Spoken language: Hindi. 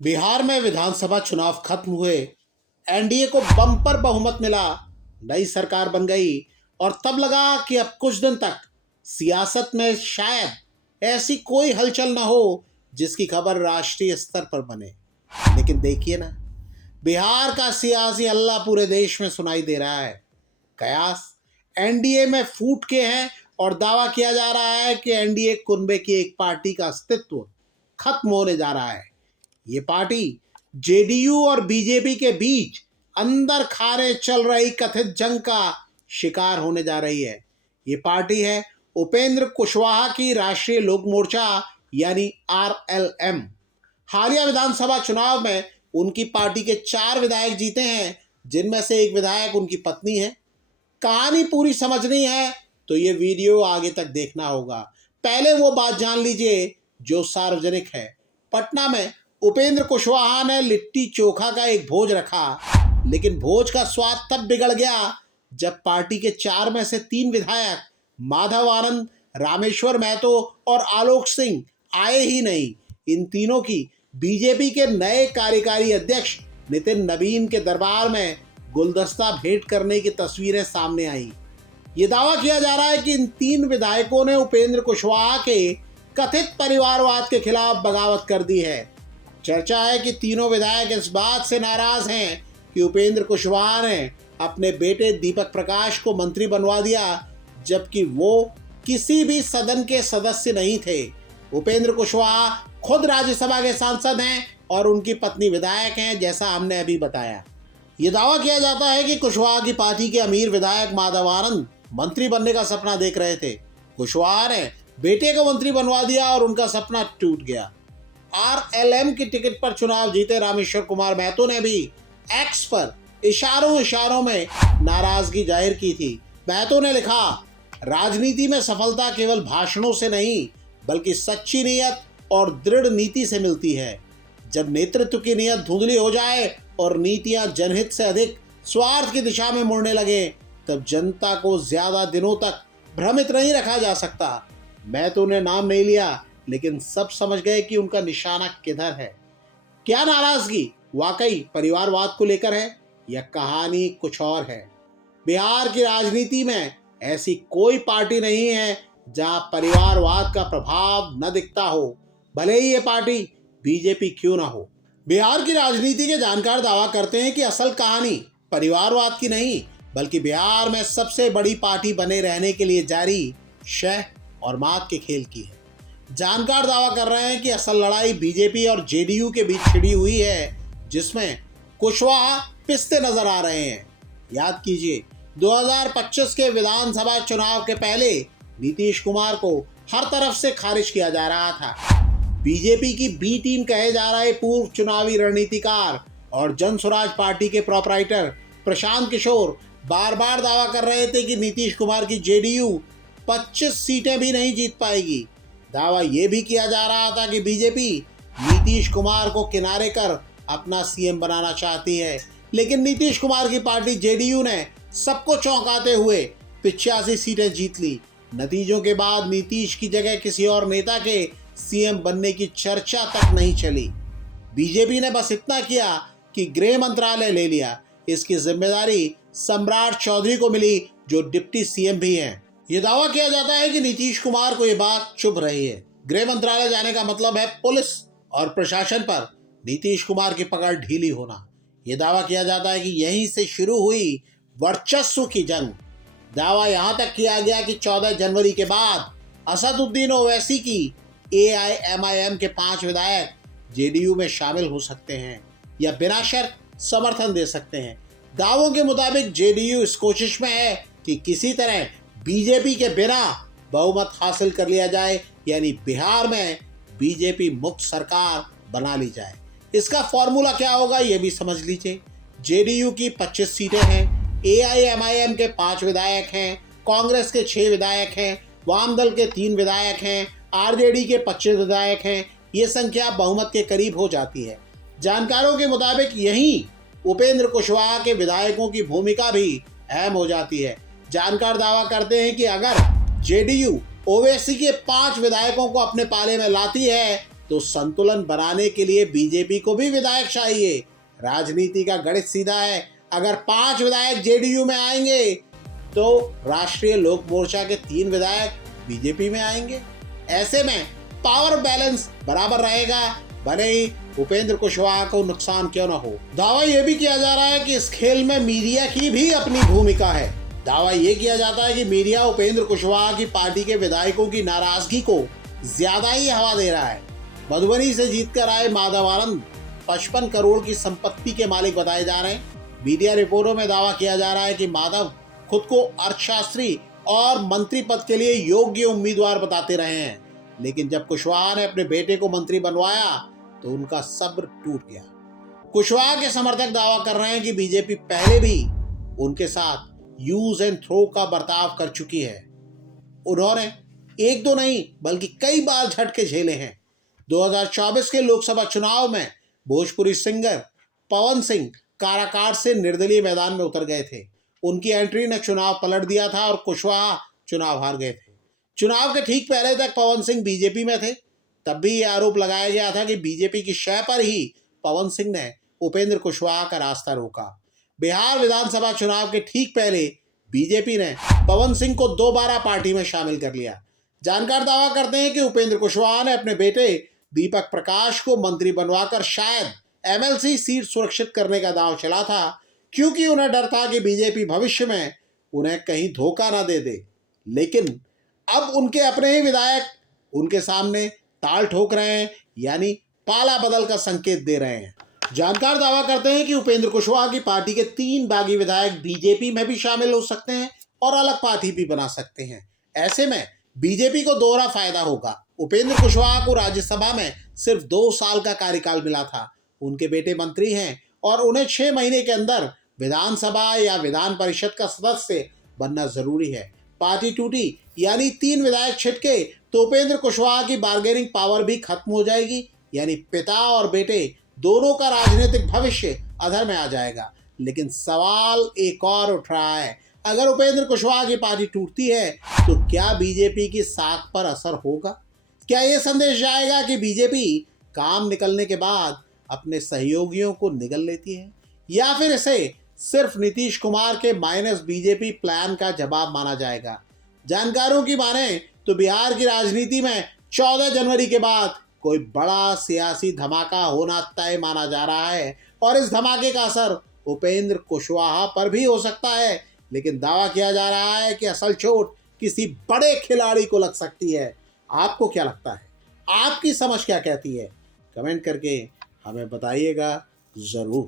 बिहार में विधानसभा चुनाव खत्म हुए, एनडीए को बम्पर बहुमत मिला, नई सरकार बन गई और तब लगा कि अब कुछ दिन तक सियासत में शायद ऐसी कोई हलचल न हो जिसकी खबर राष्ट्रीय स्तर पर बने। लेकिन देखिए ना, बिहार का सियासी हल्ला पूरे देश में सुनाई दे रहा है। कयास एनडीए में फूट के हैं और दावा किया जा रहा है कि एनडीए कुनबे की एक पार्टी का अस्तित्व खत्म होने जा रहा है। ये पार्टी जेडीयू और बीजेपी के बीच अंदर खारे चल रही कथित जंग का शिकार होने जा रही है। ये पार्टी है उपेंद्र कुशवाहा की राष्ट्रीय लोक मोर्चा यानी आरएलएम। हालिया विधानसभा चुनाव में उनकी पार्टी के 4 विधायक जीते हैं, जिनमें से एक विधायक उनकी पत्नी है। कहानी पूरी समझनी है तो ये वीडियो आगे तक देखना होगा। पहले वो बात जान लीजिए जो सार्वजनिक है। पटना में उपेंद्र कुशवाहा ने लिट्टी चोखा का एक भोज रखा, लेकिन भोज का स्वाद तब बिगड़ गया जब पार्टी के 4 में से 3 विधायक माधव आनंद, रामेश्वर महतो और आलोक सिंह आए ही नहीं। इन तीनों की बीजेपी के नए कार्यकारी अध्यक्ष नितिन नवीन के दरबार में गुलदस्ता भेंट करने की तस्वीरें सामने आई। ये दावा किया जा रहा है कि इन 3 विधायकों ने उपेंद्र कुशवाहा के कथित परिवारवाद के खिलाफ बगावत कर दी है। चर्चा है कि तीनों विधायक इस बात से नाराज हैं कि उपेंद्र कुशवाहा ने अपने बेटे दीपक प्रकाश को मंत्री बनवा दिया, जबकि वो किसी भी सदन के सदस्य नहीं थे। उपेंद्र कुशवाहा खुद राज्यसभा के सांसद हैं और उनकी पत्नी विधायक हैं, जैसा हमने अभी बताया। ये दावा किया जाता है कि कुशवाहा की पार्टी के अमीर विधायक माधव आनंद मंत्री बनने का सपना देख रहे थे। कुशवाहा ने बेटे को मंत्री बनवा दिया और उनका सपना टूट गया। आरएलएम की टिकट पर चुनाव जीते रामेश्वर कुमार महतो ने भी एक्स पर इशारों में नाराजगी जाहिर की थी। महतो ने लिखा, राजनीति में सफलता केवल भाषणों से नहीं बल्कि सच्ची नीयत और दृढ़ नीति से मिलती है। जब नेतृत्व की नीयत धुंधली हो जाए और नीतियां जनहित से अधिक स्वार्थ की दिशा में मुड़ने लगे, तब जनता को ज्यादा दिनों तक भ्रमित नहीं रखा जा सकता। महतो ने नाम नहीं लिया, लेकिन सब समझ गए कि उनका निशाना किधर है। क्या नाराजगी वाकई परिवारवाद को लेकर है या कहानी कुछ और है? बिहार की राजनीति में ऐसी कोई पार्टी नहीं है जहां परिवारवाद का प्रभाव न दिखता हो, भले ही ये पार्टी बीजेपी क्यों ना हो। बिहार की राजनीति के जानकार दावा करते हैं कि असल कहानी परिवारवाद की नहीं बल्कि बिहार में सबसे बड़ी पार्टी बने रहने के लिए जारी शह और मात के खेल की है। जानकार दावा कर रहे हैं कि असल लड़ाई बीजेपी और जेडीयू के बीच छिड़ी हुई है, जिसमें कुशवाहा पिसते नजर आ रहे हैं। याद कीजिए, 2025 के विधानसभा चुनाव के पहले नीतीश कुमार को हर तरफ से खारिज किया जा रहा था। बीजेपी की बी टीम कहे जा रहे पूर्व चुनावी रणनीतिकार और जन स्वराज पार्टी के प्रोपराइटर प्रशांत किशोर बार बार दावा कर रहे थे कि नीतीश कुमार की जेडीयू 25 सीटें भी नहीं जीत पाएगी। दावा यह भी किया जा रहा था कि बीजेपी नीतीश कुमार को किनारे कर अपना सीएम बनाना चाहती है, लेकिन नीतीश कुमार की पार्टी जेडीयू ने सबको चौंकाते हुए 85 सीटें जीत ली। नतीजों के बाद नीतीश की जगह किसी और नेता के सीएम बनने की चर्चा तक नहीं चली। बीजेपी ने बस इतना किया कि गृह मंत्रालय ले लिया। इसकी जिम्मेदारी सम्राट चौधरी को मिली, जो डिप्टी सीएम भी हैं। ये दावा किया जाता है कि नीतीश कुमार को ये बात चुभ रही है। गृह मंत्रालय जाने का मतलब है पुलिस और प्रशासन पर नीतीश कुमार की पकड़ ढीली होना। ये दावा किया जाता है कि यहीं से शुरू हुई वर्चस्व की जंग। दावा यहां तक किया गया कि 14 जनवरी के बाद असदुद्दीन ओवैसी की एआईएमआईएम के 5 विधायक जेडीयू में शामिल हो सकते हैं या बिना शर्त समर्थन दे सकते हैं। दावों के मुताबिक जेडीयू इस कोशिश में है कि किसी तरह बीजेपी के बिना बहुमत हासिल कर लिया जाए, यानी बिहार में बीजेपी मुक्त सरकार बना ली जाए। इसका फॉर्मूला क्या होगा ये भी समझ लीजिए। जेडीयू की 25 सीटें हैं, एआईएमआईएम के 5 विधायक हैं, कांग्रेस के 6 विधायक हैं, वाम दल के 3 विधायक हैं, आरजेडी के 25 विधायक हैं। ये संख्या बहुमत के करीब हो जाती है। जानकारों के मुताबिक यहीं उपेंद्र कुशवाहा के विधायकों की भूमिका भी अहम हो जाती है। जानकार दावा करते हैं कि अगर जेडीयू ओवैसी के 5 विधायकों को अपने पाले में लाती है तो संतुलन बनाने के लिए बीजेपी को भी विधायक चाहिए। राजनीति का गणित सीधा है, अगर 5 विधायक जेडीयू में आएंगे तो राष्ट्रीय लोक मोर्चा के 3 विधायक बीजेपी में आएंगे। ऐसे में पावर बैलेंस बराबर रहेगा, भले ही उपेंद्र कुशवाहा को नुकसान क्यों न हो। दावा यह भी किया जा रहा है कि इस खेल में मीडिया की भी अपनी भूमिका है। दावा यह किया जाता है कि मीडिया उपेंद्र कुशवाहा की पार्टी के विधायकों की नाराजगी को ज्यादा ही हवा दे रहा है। मधुबनी से जीतकर आए माधव आनंद 55 करोड़ की संपत्ति के मालिक बताए जा रहे हैं। मीडिया रिपोर्टों में दावा किया जा रहा है कि माधव खुद को अर्थशास्त्री और मंत्री पद के लिए योग्य उम्मीदवार बताते रहे हैं, लेकिन जब कुशवाहा ने अपने बेटे को मंत्री बनवाया तो उनका सब्र टूट गया। कुशवाहा के समर्थक दावा कर रहे हैं कि बीजेपी पहले भी उनके साथ यूज एंड थ्रो का बर्ताव कर चुकी है। उन्होंने एक दो नहीं बल्कि कई बार झटके झेले हैं। 2024 के लोकसभा चुनाव में भोजपुरी सिंगर पवन सिंह काराकाट से निर्दलीय मैदान में उतर गए थे। उनकी एंट्री ने चुनाव पलट दिया था और कुशवाहा चुनाव हार गए थे। चुनाव के ठीक पहले तक पवन सिंह बीजेपी में थे। तब भी यह आरोप लगाया गया था कि बीजेपी की शय पर ही पवन सिंह ने उपेंद्र कुशवाहा का रास्ता रोका। बिहार विधानसभा चुनाव के ठीक पहले बीजेपी ने पवन सिंह को दोबारा पार्टी में शामिल कर लिया। जानकार दावा करते हैं कि उपेंद्र कुशवाहा ने अपने बेटे दीपक प्रकाश को मंत्री बनवाकर शायद एमएलसी सीट सुरक्षित करने का दांव चला था, क्योंकि उन्हें डर था कि बीजेपी भविष्य में उन्हें कहीं धोखा ना दे दे। लेकिन अब उनके अपने ही विधायक उनके सामने ताल ठोक रहे हैं, यानी पाला बदल का संकेत दे रहे हैं। जानकार दावा करते हैं कि उपेंद्र कुशवाहा की पार्टी के 3 बागी विधायक बीजेपी में भी शामिल हो सकते हैं और अलग पार्टी भी बना सकते हैं। ऐसे में बीजेपी को दोहरा फायदा होगा। उपेंद्र कुशवाहा को राज्यसभा में सिर्फ 2 साल का कार्यकाल मिला था। उनके बेटे मंत्री हैं और उन्हें 6 महीने के अंदर विधानसभा या विधान परिषद का सदस्य बनना जरूरी है। पार्टी टूटी यानी 3 विधायक छिटके तो उपेंद्र कुशवाहा की बार्गेनिंग पावर भी खत्म हो जाएगी, यानी पिता और बेटे दोनों का राजनीतिक भविष्य अधर में आ जाएगा। लेकिन सवाल एक और उठ रहा है, अगर उपेंद्र कुशवाहा की पार्टी टूटती है तो क्या बीजेपी की साख पर असर होगा? क्या यह संदेश जाएगा कि बीजेपी काम निकलने के बाद अपने सहयोगियों को निगल लेती है, या फिर इसे सिर्फ नीतीश कुमार के माइनस बीजेपी प्लान का जवाब माना जाएगा? जानकारों की माने तो बिहार की राजनीति में 14 जनवरी के बाद कोई बड़ा सियासी धमाका होना तय माना जा रहा है और इस धमाके का असर उपेंद्र कुशवाहा पर भी हो सकता है। लेकिन दावा किया जा रहा है कि असल चोट किसी बड़े खिलाड़ी को लग सकती है। आपको क्या लगता है? आपकी समझ क्या कहती है? कमेंट करके हमें बताइएगा ज़रूर।